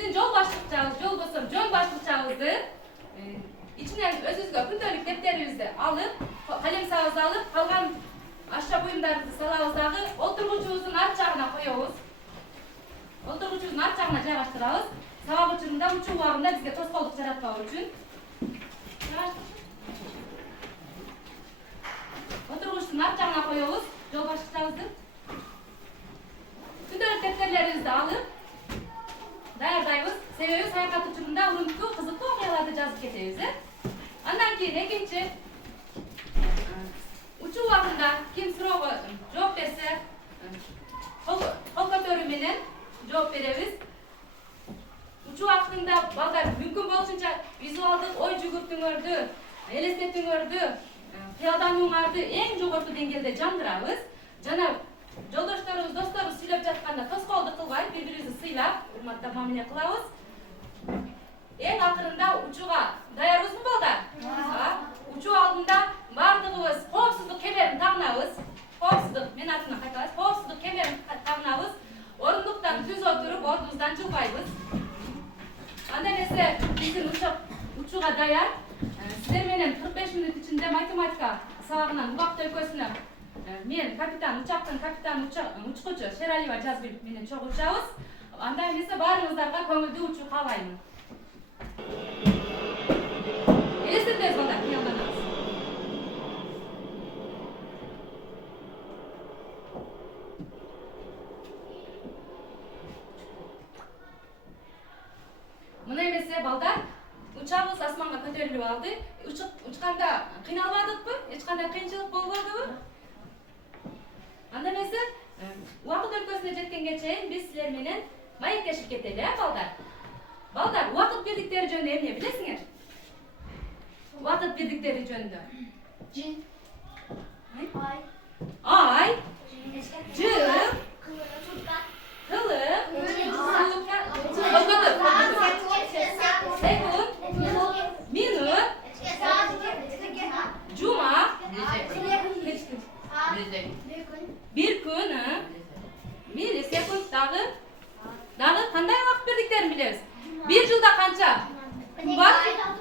Bizdin jol başlıkçağız, jol bolsam jol başlıkçağızdı. İçinden özüzgө күндөлүк дептерибизди алып, калем сабызды алып, калган ашча буюмдарды салабыз дагы отургучубуздун арт жагына коебуз. Отургучубуздун арт жагына жайгаштырабыз. Сабак учурунда учуу убагында бизге тоскоолдук жаратпоо үчүн. Отургучтун арт жагына коебуз жол башчыбызды. Күндөлүк дептерлерибизди алып даярдайбыз. Себеби саякат учурунда урунттуу кызыктуу окуяларды жазып кетебиз. Андан кийин экинчи учуу убагында ким суроого жооп берсе, кол көтөрүү менен жооп беребиз. Учуу убактында балдар мүмкүн болушунча визуалдык ой жүгүртүүңөрдү, элестетүүңөрдү, кыялданууңарды эң жогорку деңгээлде жандырабыз. Жана жолдошторубуз, досторубуз сүйлөп жатканда тоскоолдук кылбай, бири-бирибизди сыйлап, урматтап мамиле кылабыз. Эң акырында учууга даярбызбы балдар? Учуу алдында бардыгыбыз коопсуздук кемерин тагынабыз. Коопсуздук, мен атына кайталайбыз. Коопсуздук кемерин тагынабыз. Орундуктан түз отуруп, ордубуздан жылбайбыз. Анда эмесе биздин учууга даяр. Сиздер менен 45 мүнөт ичинде математика сабагынан убакыт өлкөсүнө мен капитан, учактын капитаны учкучу Шералиева Жазгүл менен чогулушабыз. Анда эмесе баарыңыздарга көңүлдүү учуу каалайм. Элестетебиз балдар, кыялданабыз. Мына эмесе балдар, учабыз асманга көтөрүлүп алды. Учканда кыйналбадыкпы? Эч кандай кыйынчылык болбодубу? Анда эмесе убакыт өлкөсүнө жеткенге чейин биз силер менен маектешип кетели, балдар. Балдар, убакыт бирдиктери жөнүндө эмне билесиңер? Убакыт бирдиктери жөнүндө. Жыл. Ай. Жыл. Секунд. Минут. Жума. Bir kun. Миллисекунд дагы. Дагы кандай убакыт бирдиктерин билебиз? Bir жылда канча күн бар?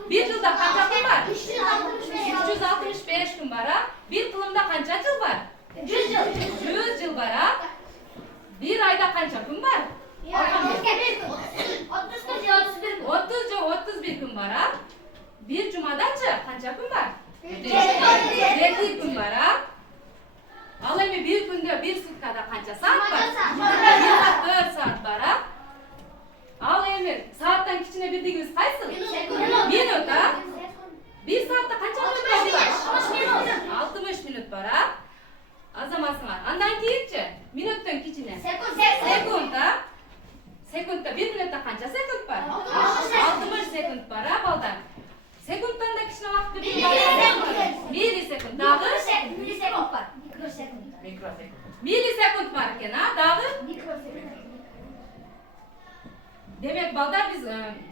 Bir жылда канча күн бар? 365 күн бар. Bir кылымда канча жыл бар? 100 жыл. 100 жыл бар. Bir айда канча күн бар? 31 күн бар. Bir жумадачы канча күн бар? 7 күн бар. Ал эми bir күндө bir суткада канча саат бар? 24 саат бар. Ал эми сааттан кичине бирдигибиз кайсы? Минут, Bir саатта канча минут бар? 60 минут бар. Азаматсыңар. Андан кийинчи минуттон кичине секунд. Секундта 1 минутта канча секунд бар? 60 секунд бар, балдар. Секундтан да кичине убакыт бирдиги бар. Миллисекунд. Дагы Миллисекунд бар. Миллисекунд бар экен, дагы? Демек, балдар, биз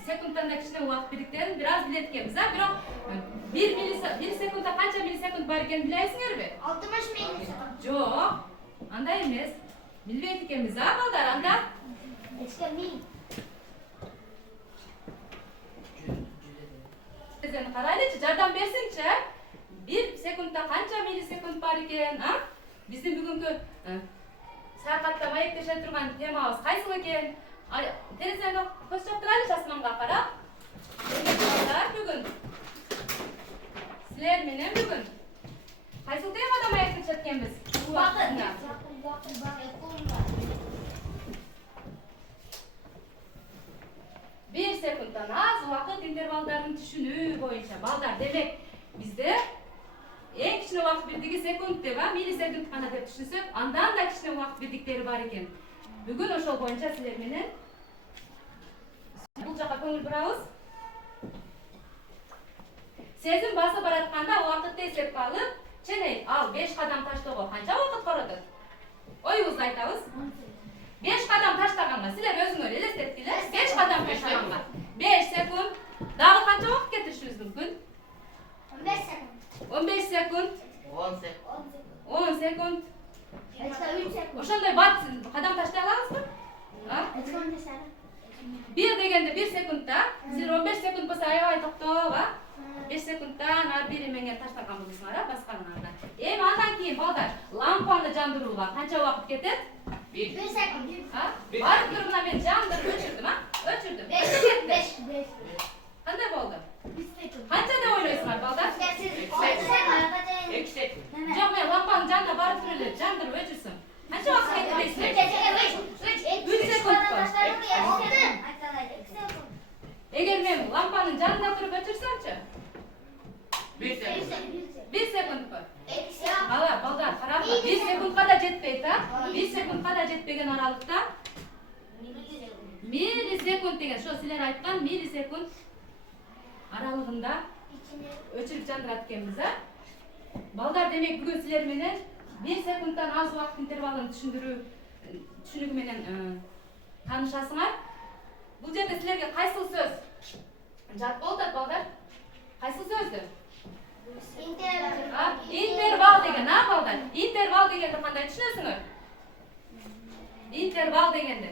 секундтан да кичине убакыт бирдиктерин бир аз билет экенбиз, бирок 1 секундда канча миллисекунд бар экенин билесиңерби? 60 миллисекунд. Жок, андай эмес. Билбейт экенбиз, балдар, анда? Сени карайлычы, жардам берсиңчи, 1 секундда канча миллисекунд бар экен, Биздин бүгүнкү саякатта маектеше турган темабыз кайсыл экен? Терезени көз чаптырайлычы асманга карап. Балдар, бүгүн силер менен бүгүн кайсыл темада маектешет экенбиз? Убакыт. 1 секундтан аз убакыт интервалдарын түшүнүү боюнча. Балдар, демек бизде эң кичине убакыт бирдиги секунд деп, миллисекунд гана деп түшүнсөк, андан да кичине убакыт бирдиктери бар экен. Бүгүн ошол боюнча силер менен бул жака көңүл бурабыз. Сезим басып баратканда убакытты эсепке алып, ченей ал 5 кадам таштоого канча убакыт кородот? Оюбузду айтабыз. 5 кадам таштаганга силер өзүңөр элестеттилер. 5 кадам таштаганга 5 секунд. Дагы канча убакыт кетиришибиз мүмкүн? 15 секунд. 15 секунд. 10 секунд. 3 секунд. Ошондой бат кадам таштай алабызбы? Bir degende 1 sekundda, sizler 15 sekund bolsa aябай токтоп, 5 sekunddan ар бери менен таштаган болсуңар, басканыңарда. Эми андан кийин балдар, лампаны жандырууга канча убакыт кетет? 1 sekund. Барып тургунда мен жандырып өчүрдүм, Өчүрдүм. 5. Кандай болду? 1 sekund. Канча деп ойлойсуңар, балдар? Жок, мен лампанын жанына барып туруп эле жандырып өчүрсүм. Канча убакыт кетти дейсиңер? 3 секунд. Эгер мен лампанын жанында туруп өчүрсөмчү? 1 секундпу? Ала, балдар, караңыздар. 1 секундка да жетпейт, 1 секундка да жетпеген аралыкта миллисекунд деген, ошо силер айткан миллисекунд аралыгында өчүрүп жандырат экенбиз, Балдар, демек бүгүн силер менен 1 секундтан аз убакыт интервалын түшүнүгү менен таанышасыңар. Бул жерде силерге кайсыл сөз жат болуп атат, балдар? Кайсыл сөздү? Интервал деген, балдар? Интервал дегенди кандай түшүнөсүңөр? Интервал дегенди.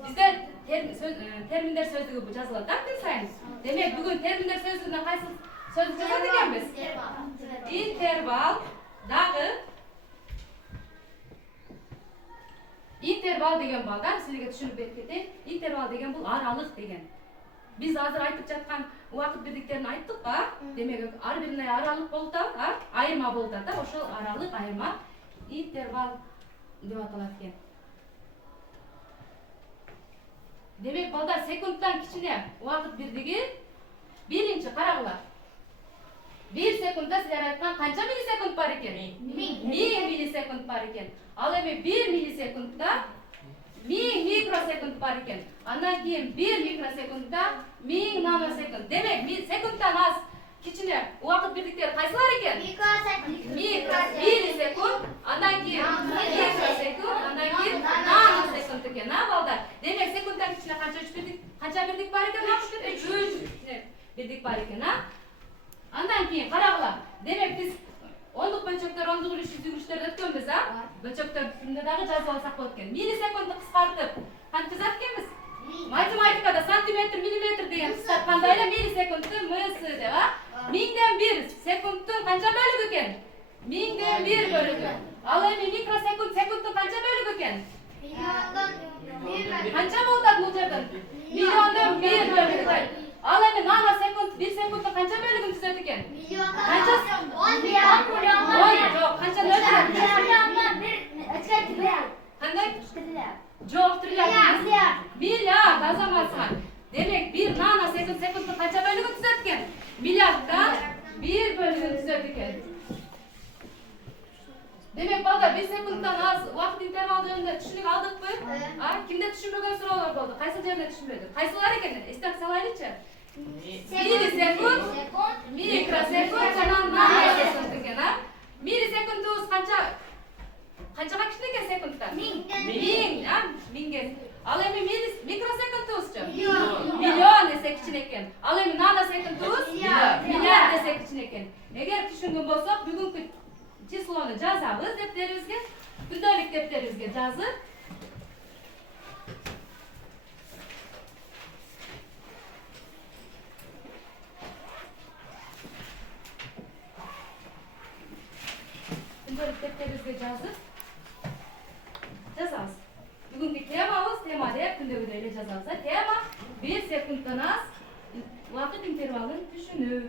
Бизде терминдер сөздүгү жазылат, күн сайын. Демек бүгүн терминдер сөздүгүнө кайсыл сөздү жазат экенбиз? Интервал дагы интервал деген, балдар, силерге түшүнүп берип кетейин. Интервал деген бул аралык деген. Биз азыр айтып жаткан убакыт бирдиктерин айттык, демек ар бирине аралык болуп атат, айырма болуп атат, ошол аралык айырма интервал деп аталат экен. Демек балдар, секундтан кичине убакыт бирдиги биринчи карагыла. 1 секундда силер айткан канча миллисекунд бар экен? 1000 миллисекунд бар экен. Ал эми 1 миллисекундда 1000 микросекунд бар экен. Андан кийин 1 микросекундда 1000 наносекунд. Демек секундтан аз кичине убакыт бирдиктери кайсылар экен? Миллисекунд, андан кийин микросекунд, андан кийин наносекунд экен, балдар. Демек секундтан кичине канча бирдик бар экен? 3 бирдик бар экен, Андан кийин карагыла. Демек биз ондук бөлчөктөр, ондук үлүш, үзүлүштөрдү өткөнбүз, Бөлчөктөр түрүндө дагы жазып алсак болот экен. Миллисекундду кыскартып кантип жазат экенбиз? Математикада сантиметр, миллиметр деген кыскартканда эле миллисекундду мс деп, 1000ден 1 секундтун канча бөлүгү экен? 1000ден 1 бөлүгү. Ал эми микросекунд секундтун канча бөлүгү экен? Канча болуп атат бул жерден? Миллиондон 1 бөлүгү. Ал эми наносекунд 1 секундтун канча бөлүгүн түзөт экен? Канча? 10 миллион. Жок, канча нөл Кандай? Жок, триллиард. Миллиард, азаматсыңар. Демек 1 наносекунд секундтун канча бөлүгүн түзөт экен? Миллиарддан 1 бөлүгүн түзөт экен. Демек балдар, 1 секундтан аз убакыт интервал жөнүндө түшүнүк алдыкпы? Кимде түшүнбөгөн суроолор болду? Кайсы жерде түшүнбөдүк? Кайсылар экен? Эстеп салайлычы? Миллисекунд, микросекунд жана наносекунд экен, Миллисекундубуз канчага кичине экен секундтан? 1000, Ал эми микросекундубузчу? Миллион эсе кичине экен. Ал эми наносекундубуз? Миллиард эсе кичине экен. Эгер түшүнгөн болсок, бүгүнкү числону жазабыз дептерибизге, күндөлүк дептерибизге жазып, жазабыз. Бүгүнкү тема деп күндөгүдөй эле жазабыз. Тема 1 секундтан аз убакыт интервалын түшүнүү.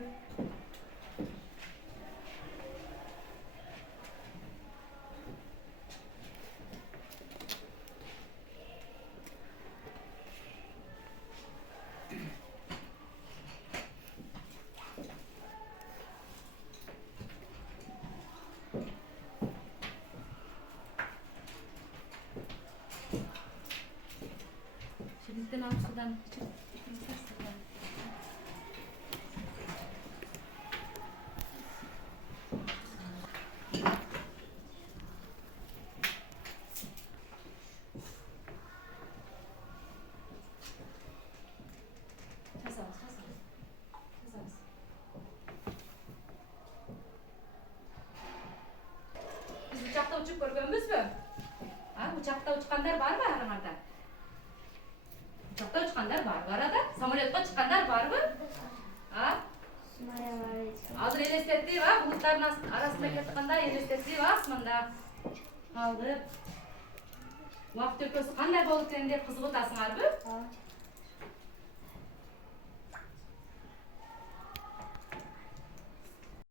Şirketten alıp sudan Biz uçakta uçup görgөнбүзбү? Uçakta uçkanlar barбы араңарда? barбы арада? Самолетқа шыққандар барбы? А? Азыр елестетті ба? Бұлттардың арасында кетқанда елестетті ба? Асманда қалды. Уақыт өткөсі қандай болып екенін деп қызығып отырсыңар бі?